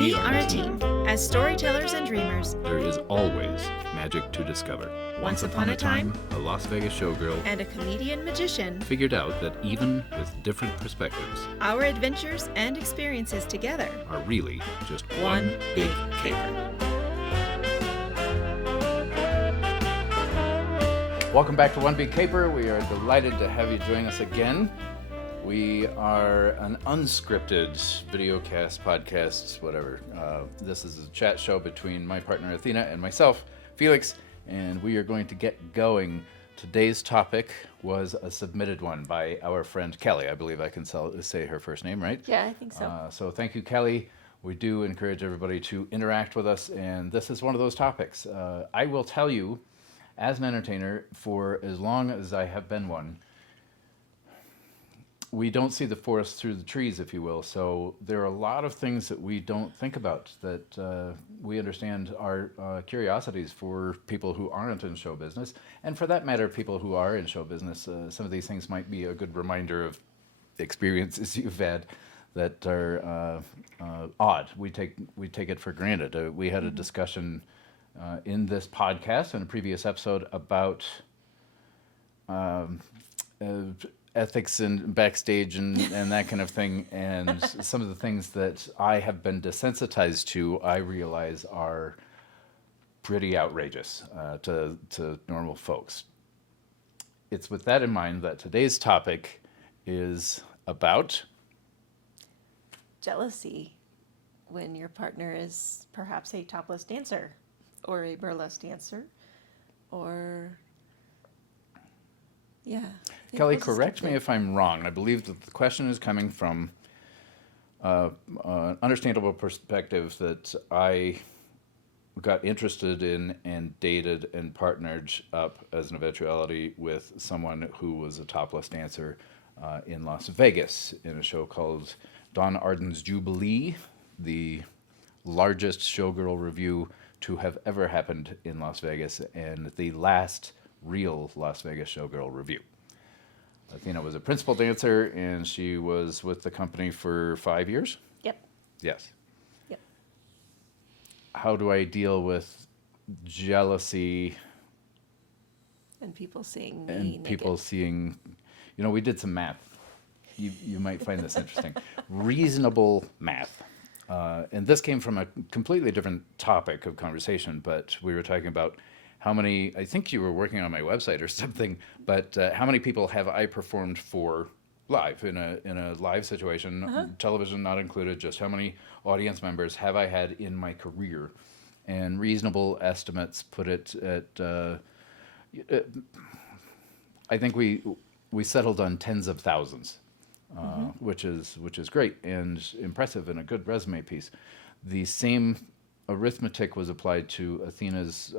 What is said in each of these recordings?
We are a team. As storytellers and dreamers, there is always magic to discover. Once upon a time, a Las Vegas showgirl and a comedian magician, figured out that even with different perspectives, our adventures and experiences together are really just one big caper. Welcome back to One Big Caper. We are delighted to have you join us again. We are an unscripted videocast, podcast, whatever. This is a chat show between my partner Athena and myself, Phelyx, and we are going to get going. Today's topic was a submitted one by our friend Kelly. I believe I can say her first name, right? Yeah, I think so. So thank you, Kelly. We do encourage everybody to interact with us, and this is one of those topics. I will tell you, as an entertainer, for as long as I have been one, we don't see the forest through the trees, if you will. So there are a lot of things that we don't think about that we understand are curiosities for people who aren't in show business. And for that matter, people who are in show business, some of these things might be a good reminder of experiences you've had that are odd. We take it for granted. We had a discussion in this podcast in a previous episode about ethics and backstage and that kind of thing, and some of the things that I have been desensitized to, I realize are pretty outrageous to normal folks. It's with that in mind that today's topic is about jealousy when your partner is perhaps a topless dancer or a burlesque dancer or Kelly, correct me if I'm wrong. I believe that the question is coming from an understandable perspective that I got interested in and dated and partnered up as an eventuality with someone who was a topless dancer in Las Vegas in a show called Don Arden's Jubilee, the largest showgirl review to have ever happened in Las Vegas and the last real Las Vegas showgirl review. Athena was a principal dancer, and she was with the company for 5 years? Yep. Yes. Yep. How do I deal with jealousy and people seeing me and naked? people seeing, we did some math. You might find this interesting. Reasonable math. And this came from a completely different topic of conversation, but we were talking about how many, I think you were working on my website or something, but how many people have I performed for live in a live situation, television not included, just how many audience members have I had in my career? And reasonable estimates put it at, I think we settled on tens of thousands, which is great and impressive and a good resume piece. The same arithmetic was applied to Athena's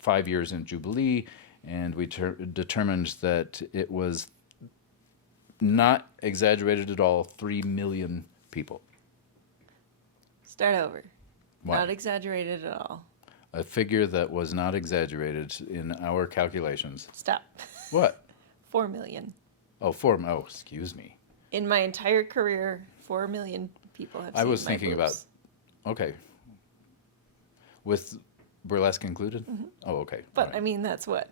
5 years in Jubilee, and we determined that it was not exaggerated at all, 3 million people. Start over. Why? Not exaggerated at all. A figure that was not exaggerated in our calculations. Stop. What? 4 million. Oh, excuse me. In my entire career, 4 million people have seen I was my thinking boobs. okay. With burlesque included? Oh, okay. But, All right. I mean, that's what?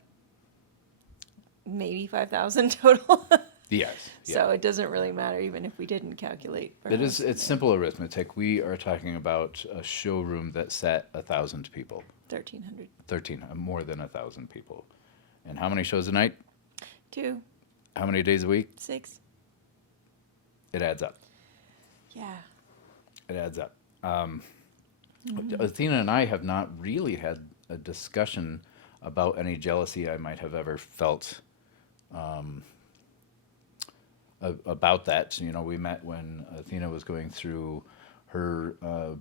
Maybe 5,000 total? Yes. So it doesn't really matter even if we didn't calculate. It's simple arithmetic. We are talking about a showroom that sat 1,000 people. 1,300. More than 1,000 people. And how many shows a night? 2. How many days a week? 6. It adds up. Yeah. It adds up. Athena and I have not really had a discussion about any jealousy I might have ever felt about that. We met when Athena was going through her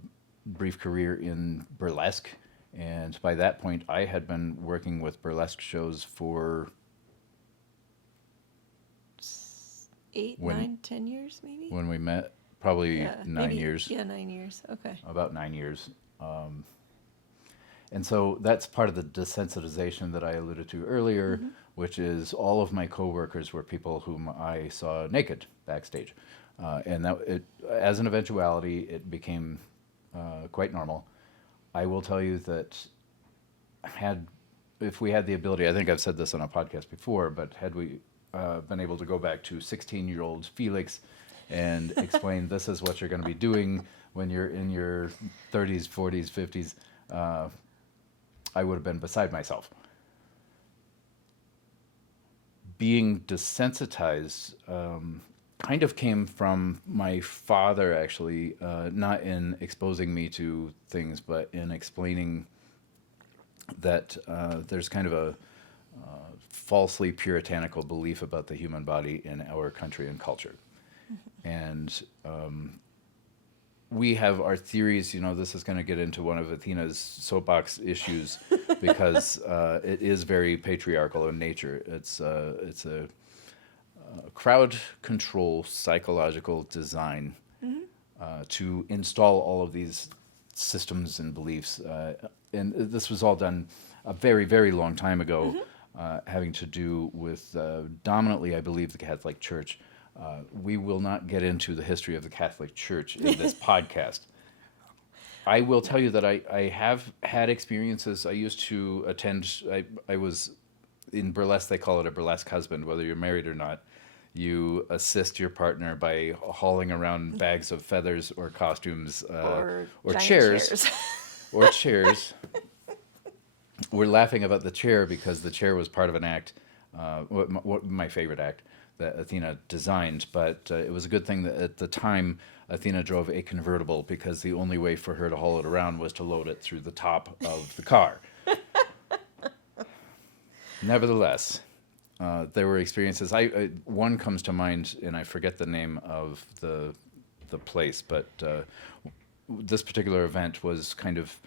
brief career in burlesque, and by that point I had been working with burlesque shows for 8, 9, 10 years maybe? when we met. Probably 9 years. Yeah, 9 years. Okay. About 9 years. And so that's part of the desensitization that I alluded to earlier, which is all of my coworkers were people whom I saw naked backstage. And as an eventuality, it became quite normal. I will tell you that if we had the ability, I think I've said this on a podcast before, but had we been able to go back to 16-year-old Felix and explain this is what you're going to be doing when you're in your 30s, 40s, 50s, I would have been beside myself. Being desensitized kind of came from my father, actually, not in exposing me to things, but in explaining that there's kind of a falsely puritanical belief about the human body in our country and culture. And we have our theories. This is going to get into one of Athena's soapbox issues because it is very patriarchal in nature. It's a crowd control psychological design to install all of these systems and beliefs. And this was all done a very, very long time ago, having to do with dominantly, I believe, the Catholic Church. We will not get into the history of the Catholic Church in this podcast. I will tell you that I have had experiences. I used to attend, I was in burlesque, they call it a burlesque husband, whether you're married or not. You assist your partner by hauling around bags of feathers or costumes or chairs. Or chairs. We're laughing about the chair because the chair was part of an act, my favorite act, that Athena designed. But it was a good thing that at the time Athena drove a convertible because the only way for her to haul it around was to load it through the top of the car. Nevertheless, there were experiences. One comes to mind, and I forget the name of the place, but this particular event was kind of,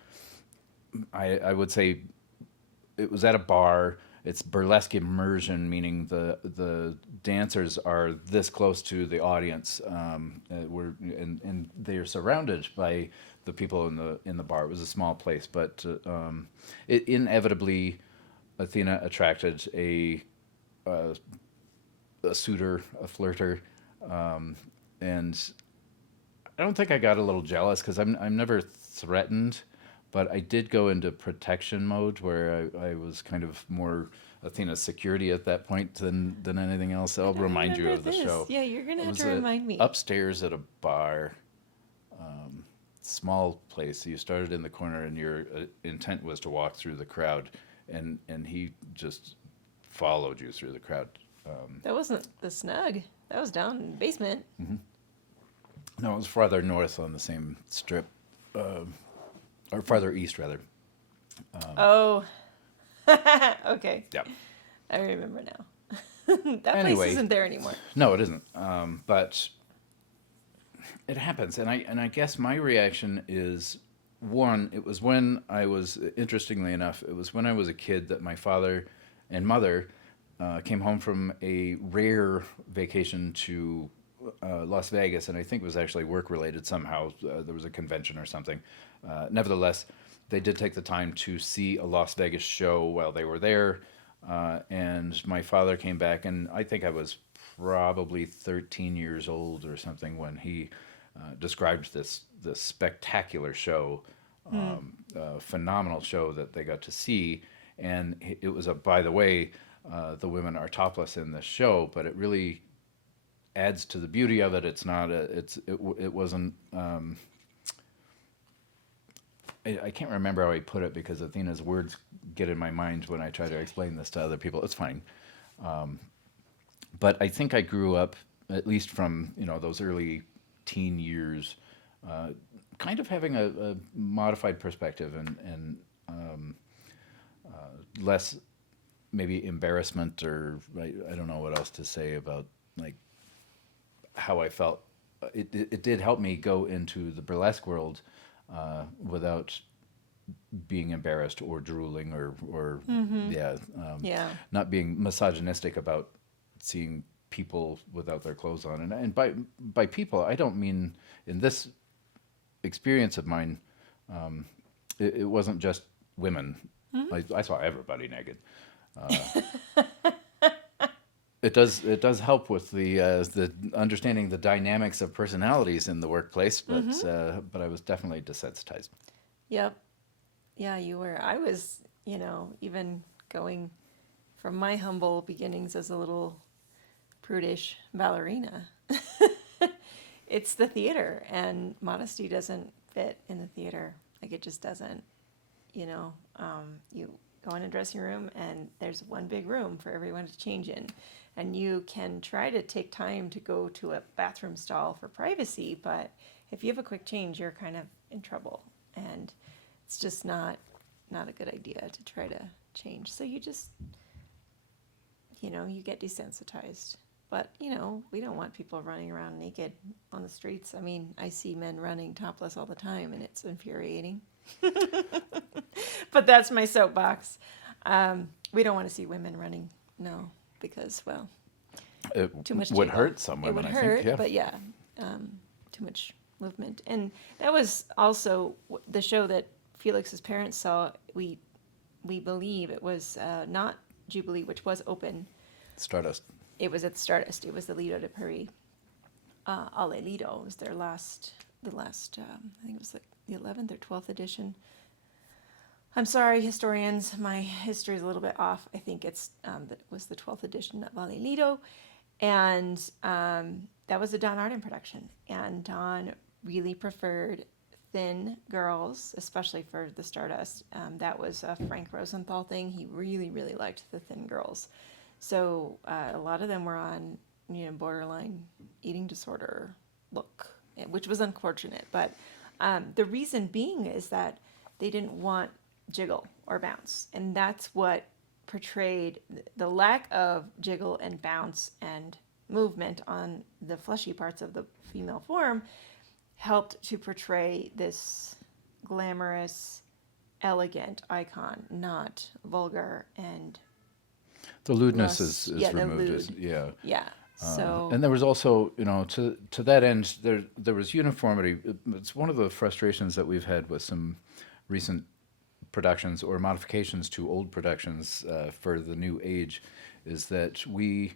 I would say, it was at a bar. It's burlesque immersion, meaning the dancers are this close to the audience, and they are surrounded by the people in the bar. It was a small place, but it inevitably, Athena attracted a suitor, a flirter, and I don't think I got a little jealous because I'm never threatened, but I did go into protection mode where I was kind of more Athena's security at that point than anything else. I'll remind you of the show. Yeah, you're gonna It have was to remind me. Upstairs at a bar, small place. You started in the corner, and your intent was to walk through the crowd, and he just followed you through the crowd. That wasn't the snug. That was down in the basement. No, it was farther north on the same strip, or farther east, rather. Oh. Okay. Yeah. I remember now. That Anyway. place isn't there anymore. No, it isn't. But it happens, and I guess my reaction is, one, it was when I was, interestingly enough, it was when I was a kid that my father and mother came home from a rare vacation to Las Vegas, and I think it was actually work-related somehow. There was a convention or something. Nevertheless, they did take the time to see a Las Vegas show while they were there, and my father came back, and I think I was probably 13 years old or something when he described this spectacular show, phenomenal show that they got to see, and it was by the way, the women are topless in this show, but it really adds to the beauty of it. It's not it wasn't. I can't remember how he put it because Athena's words get in my mind when I try to explain this to other people. It's fine. But I think I grew up, at least from those early teen years, kind of having a modified perspective and less maybe embarrassment, or I don't know what else to say about like how I felt. It did help me go into the burlesque world without being embarrassed or drooling or not being misogynistic about seeing people without their clothes on. And by people, I don't mean in this experience of mine, it wasn't just women. I saw everybody naked. It does help with the understanding the dynamics of personalities in the workplace, but I was definitely desensitized. Yep. Yeah, you were. I was, even going from my humble beginnings as a little prudish ballerina. It's the theater, and modesty doesn't fit in the theater. Like, it just doesn't. You go in a dressing room, and there's one big room for everyone to change in. And you can try to take time to go to a bathroom stall for privacy, but if you have a quick change, you're kind of in trouble. And it's just not a good idea to try to change. So you just, you get desensitized. But, we don't want people running around naked on the streets. I mean, I see men running topless all the time, and it's infuriating. But that's my soapbox. We don't want to see women running, no, because, well, It too much would jiggle. hurt some It women, would I hurt, think. Yeah. but yeah, too much movement. And that was also the show that Felix's parents saw. We believe it was not Jubilee, which was open. Stardust. It was at the Stardust. It was the Lido de Paris. Ale Lido was their last, I think it was like the 11th or 12th edition. I'm sorry, historians, my history is a little bit off. I think it was the 12th edition of Ale Lido. And that was a Don Arden production. And Don really preferred thin girls, especially for the Stardust. That was a Frank Rosenthal thing. He really, really liked the thin girls. So a lot of them were on, borderline eating disorder look, which was unfortunate. But the reason being is that they didn't want jiggle or bounce. And that's what portrayed the lack of jiggle and bounce and movement on the fleshy parts of the female form helped to portray this glamorous, elegant icon, not vulgar and The lewdness less- is yeah, the removed. lewd. Yeah. So And there was also, to that end, there was uniformity. It's one of the frustrations that we've had with some recent productions or modifications to old productions for the new age, is that we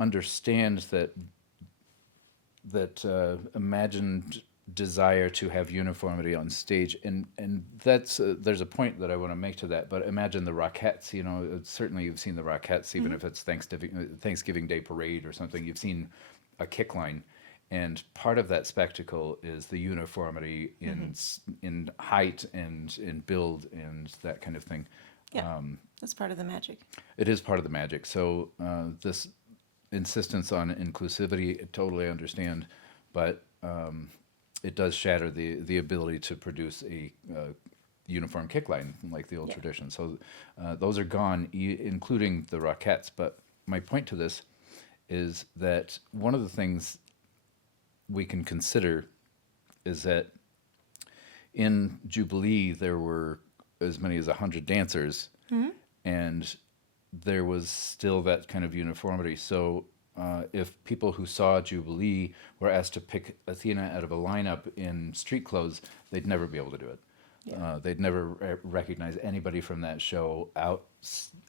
understand that imagined desire to have uniformity on stage, and that's there's a point that I want to make to that. But imagine the Rockettes. Certainly you've seen the Rockettes, even if it's Thanksgiving Day parade or something. You've seen a kick line, and part of that spectacle is the uniformity in height and in build and that kind of thing. yeah, that's part of the magic. It is part of the magic. So this insistence on inclusivity, I totally understand, but it does shatter the ability to produce a uniform kick line like the old tradition. So those are gone, including the Rockettes. But my point to this is that one of the things we can consider is that in Jubilee there were as many as 100 dancers, and there was still that kind of uniformity. So if people who saw Jubilee were asked to pick Athena out of a lineup in street clothes, they'd never be able to do it. Yeah. They'd never recognize anybody from that show out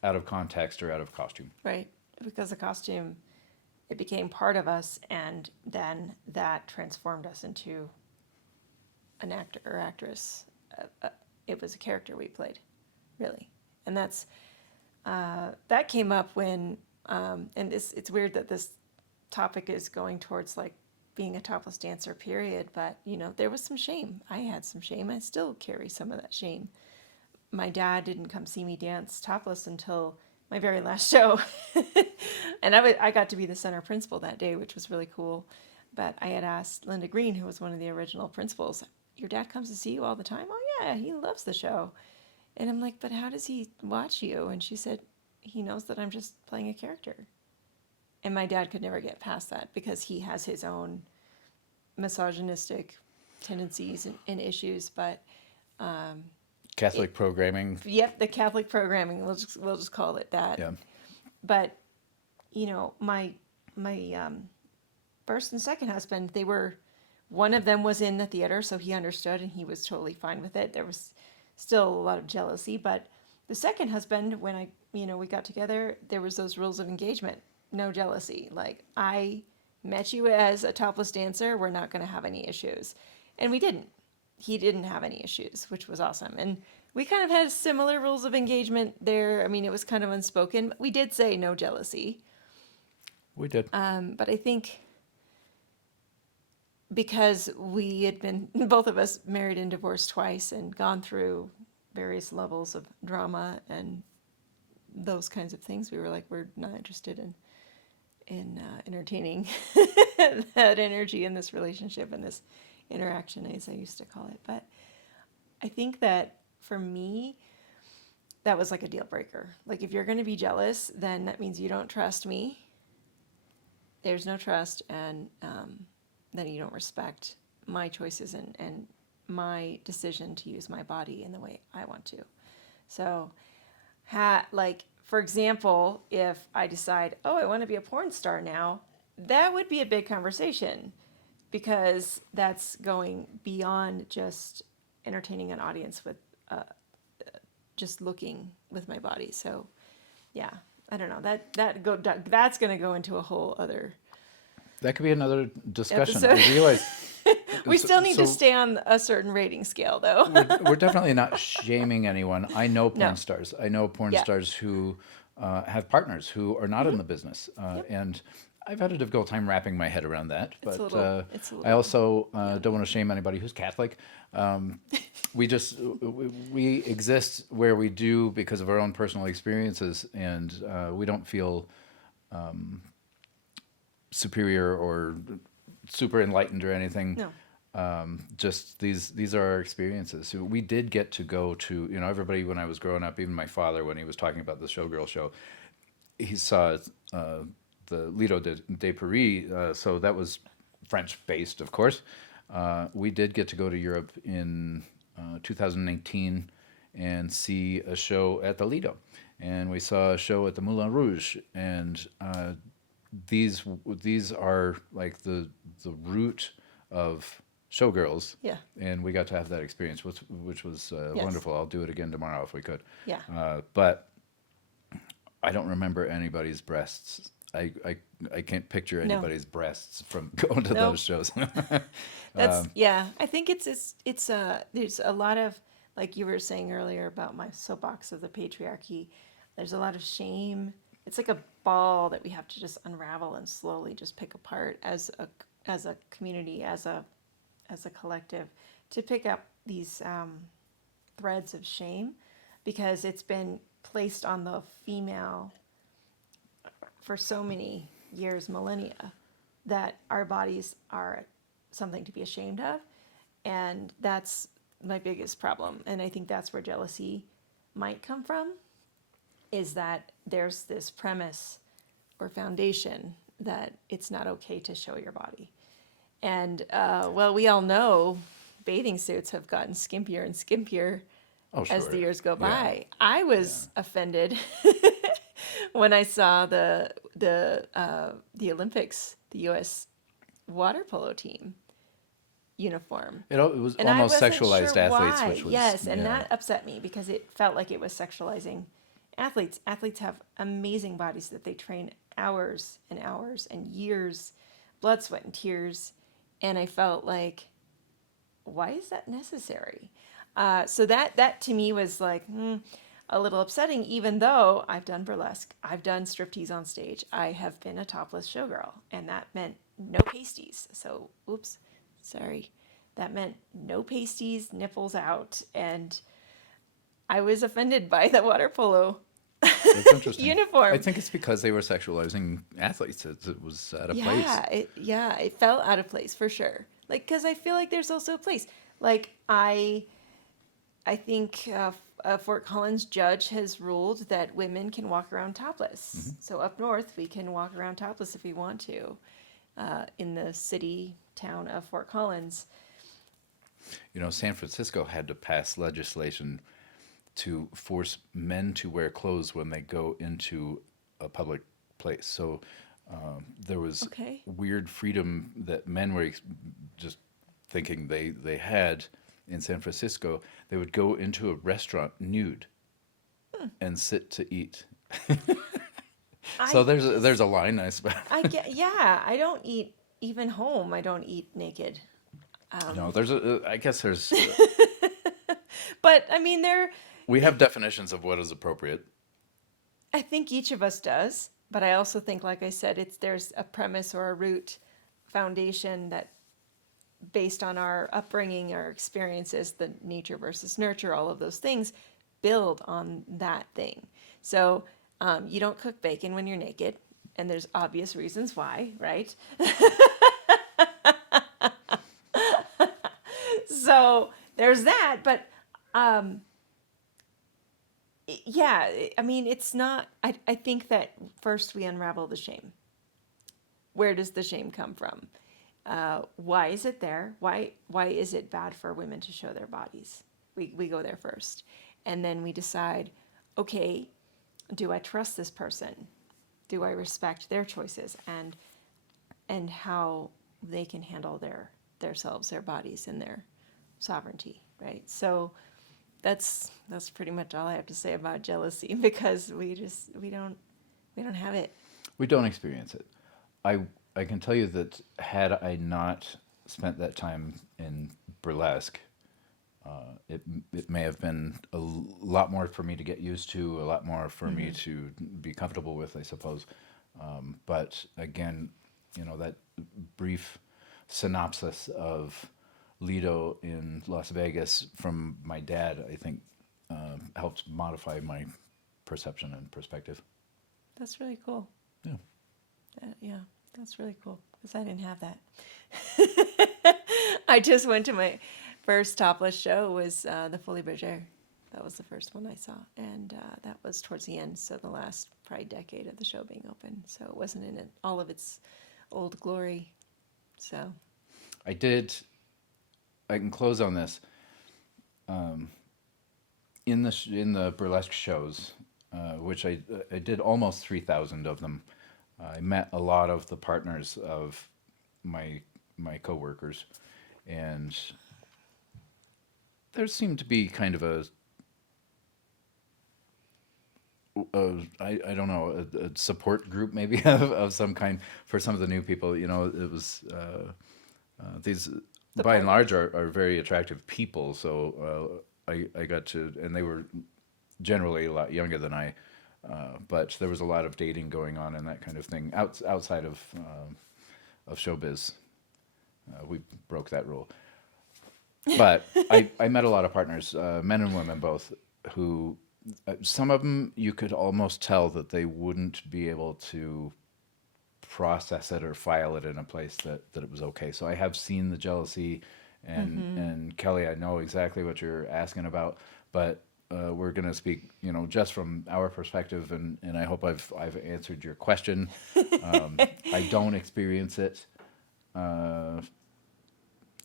of context or out of costume. Right, because the costume, it became part of us, and then that transformed us into an actor or actress. It was a character we played, really, and that came up when, and it's weird that this topic is going towards like being a topless dancer, period. But there was some shame. I had some shame. I still carry some of that shame. My dad didn't come see me dance topless until my very last show. And I got to be the center principal that day, which was really cool. But I had asked Linda Green, who was one of the original principals, your dad comes to see you all the time? Oh yeah, he loves the show. And I'm like, but how does he watch you? And she said, he knows that I'm just playing a character. And my dad could never get past that because he has his own misogynistic tendencies and issues. But Catholic programming. yep, the Catholic programming. We'll just call it that. Yeah. But my first and second husband, one of them was in the theater, so he understood and he was totally fine with it. There was still a lot of jealousy, but the second husband, when I we got together, there was those rules of engagement. No jealousy. Like, I met you as a topless dancer. We're not going to have any issues. And we didn't. He didn't have any issues, which was awesome. And we kind of had similar rules of engagement there. I mean, it was kind of unspoken. We did say no jealousy. We did. But I think because we had been, both of us, married and divorced twice and gone through various levels of drama and those kinds of things, we were like, we're not interested in entertaining that energy in this relationship and this interaction, as I used to call it. But I think that for me, that was like a deal breaker. Like, if you're going to be jealous, then that means you don't trust me. There's no trust, and then you don't respect my choices and my decision to use my body in the way I want to. So, like, for example, if I decide, oh, I want to be a porn star now, that would be a big conversation, because that's going beyond just entertaining an audience with just looking with my body. So, yeah, I don't know. That's going to go into a whole other. That could be another discussion. Episode. I realize We still need to stay on a certain rating scale, though. we're definitely not shaming anyone. I know porn No. stars. I know porn Yeah. stars who have partners who are not in the business, and I've had a difficult time wrapping my head around that. It's But a little- I also don't want to shame anybody who's Catholic. We exist where we do because of our own personal experiences, and we don't feel superior or super enlightened or anything. No. Just these are our experiences. So we did get to go to, everybody when I was growing up, even my father, when he was talking about the Showgirl show, he saw the Lido de Paris, so that was French based, of course. We did get to go to Europe in 2019 and see a show at the Lido, and we saw a show at the Moulin Rouge, and these are like the root of Showgirls. Yeah. And we got to have that experience, which was Yes. wonderful. I'll do it again tomorrow if we could. Yeah. But I don't remember anybody's breasts. I can't picture No. anybody's breasts from going to No. those shows. That's I think it's there's a lot of, like you were saying earlier about my soapbox of the patriarchy. There's a lot of shame. It's like a ball that we have to just unravel and slowly just pick apart as a community, as a collective, to pick up these threads of shame, because it's been placed on the female for so many years, millennia, that our bodies are something to be ashamed of. And that's my biggest problem. And I think that's where jealousy might come from, is that there's this premise or foundation that it's not okay to show your body. And, well, we all know bathing suits have gotten skimpier and skimpier as the years go by. I was offended when I saw the Olympics, the U.S. water polo team uniform. It was And I almost wasn't sexualized sure athletes, why. which was Yes, and that upset me, because it felt like it was sexualizing athletes. Athletes have amazing bodies that they train hours and hours and years, blood, sweat, and tears. And I felt like, why is that necessary? So that to me was like a little upsetting, even though I've done burlesque, I've done striptease on stage, I have been a topless showgirl, and that meant no pasties. So, oops, sorry. That meant no pasties, nipples out, and I was offended by the water polo That's interesting. uniform. I think it's because they were sexualizing athletes. It was out of place. It felt out of place for sure. Like, because I feel like there's also a place. Like, I think a Fort Collins judge has ruled that women can walk around topless. Mm-hmm. So up north, we can walk around topless if we want to, in the town of Fort Collins. San Francisco had to pass legislation to force men to wear clothes when they go into a public place. So there was weird freedom that men were just thinking they had in San Francisco. They would go into a restaurant nude and sit to eat. So I there's a line, I suppose. yeah, I don't eat even home. I don't eat naked. No, I guess there's, But I mean, we have definitions of what is appropriate. I think each of us does, but I also think, like I said, there's a premise or a root foundation that, based on our upbringing, our experiences, the nature versus nurture, all of those things build on that thing. So you don't cook bacon when you're naked, and there's obvious reasons why, right? So there's that, but yeah, I mean, it's not, I think that first we unravel the shame. Where does the shame come from? Why is it there? Why is it bad for women to show their bodies? We go there first. And then we decide, okay, do I trust this person? Do I respect their choices and how they can handle themselves, their bodies, and their sovereignty, right? So that's pretty much all I have to say about jealousy, because we don't have it. We don't experience it. I can tell you that had I not spent that time in burlesque, it may have been a lot more for me to get used to, a lot more for me to be comfortable with, I suppose. But again, that brief synopsis of Lido in Las Vegas from my dad, I think, helped modify my perception and perspective. That's really cool. Yeah. Yeah, that's really cool, because I didn't have that. I just went to my first topless show, was the Folie Bergère. That was the first one I saw, and that was towards the end, so the last probably decade of the show being open. So it wasn't in all of its old glory. So I can close on this. In the burlesque shows, which I did almost 3,000 of them, I met a lot of the partners of my coworkers, and there seemed to be kind of I don't know, a support group maybe of some kind for some of the new people. It was these by and large are very attractive people. So I got to, and they were generally a lot younger than I. But there was a lot of dating going on and that kind of thing outside of showbiz. We broke that rule. But I met a lot of partners, men and women both, who some of them you could almost tell that they wouldn't be able to process it or file it in a place that it was okay. So I have seen the jealousy, and Kelly, I know exactly what you're asking about, but we're going to speak, just from our perspective, and I hope I've answered your question. I don't experience it, and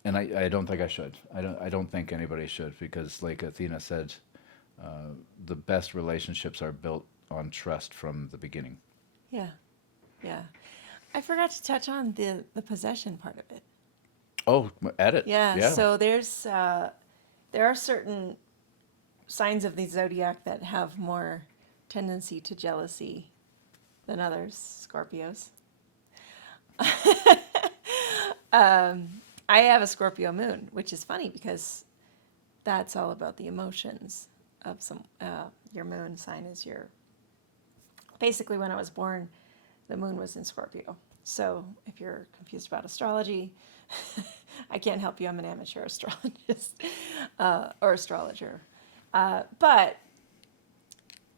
I don't think I should. I don't think anybody should, because, like Athena said, the best relationships are built on trust from the beginning. yeah. I forgot to touch on the possession part of it. Oh, at it. Yeah. So there are certain signs of the zodiac that have more tendency to jealousy than others. Scorpios. I have a Scorpio moon, which is funny because that's all about the emotions of your moon sign is basically, when I was born, the moon was in Scorpio. So if you're confused about astrology, I can't help you. I'm an amateur astrologist or astrologer. But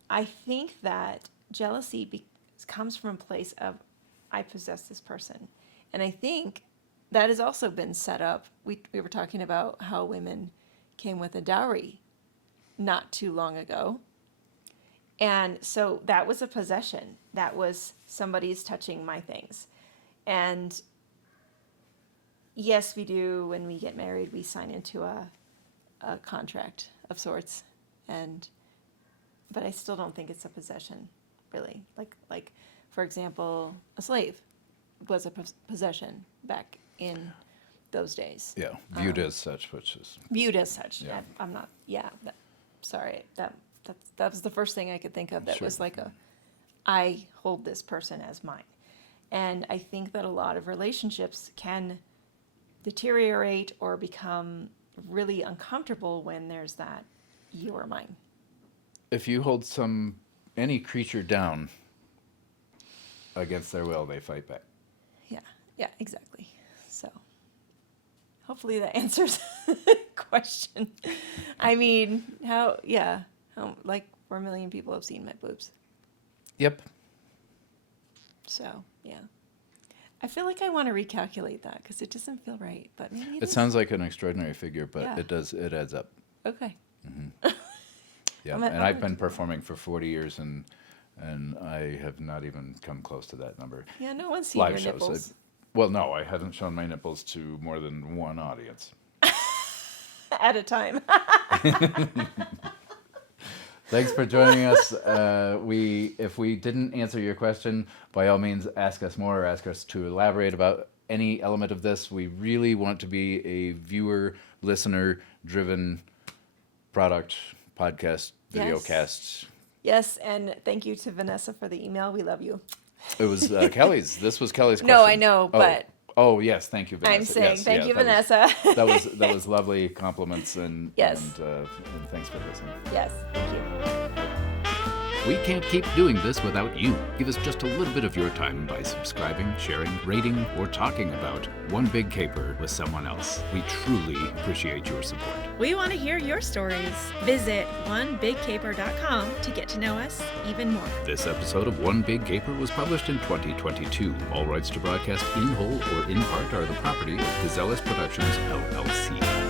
I think that jealousy comes from a place of, I possess this person. And I think that has also been set up. We were talking about how women came with a dowry not too long ago. And so that was a possession. That was, somebody's touching my things. And yes, we do, when we get married, we sign into a contract of sorts. But I still don't think it's a possession, really. Like for example, a slave was a possession back in those days. Yeah, viewed as such, which is... Viewed as such. Yeah. I'm not, yeah, sorry, that was the first thing I could think of that Sure. was like I hold this person as mine. And I think that a lot of relationships can deteriorate or become really uncomfortable when there's that you are mine. If you hold any creature down against their will, they fight back. Yeah, exactly. So hopefully that answers the question. I mean, like 4 million people have seen my boobs. Yep. So, yeah. I feel like I want to recalculate that because it doesn't feel right, but maybe It sounds like an extraordinary figure, but Yeah. it adds up. Okay. Yeah, I'm and at- I've been performing for 40 years, and I have not even come close to that number. Yeah, no one's seen Live your shows. nipples. Well, no, I haven't shown my nipples to more than one audience. At a time. Thanks for joining us. If we didn't answer your question, by all means, ask us more or ask us to elaborate about any element of this. We really want to be a viewer, listener driven product, podcast, video Yes. cast. Yes, and thank you to Vanessa for the email. We love you. It was Kelly's. This was Kelly's question. No, I know, but Oh yes, thank you, Vanessa. I'm saying Yes, thank yeah, you, that Vanessa. that was lovely compliments and Yes. and thanks for listening. Yes, thank you. We can't keep doing this without you. Give us just a little bit of your time by subscribing, sharing, rating, or talking about One Big Caper with someone else. We truly appreciate your support. We want to hear your stories. Visit onebigcaper.com to get to know us even more. This episode of One Big Caper was published in 2022. All rights to broadcast in whole or in part are the property of Gazellus Productions, LLC.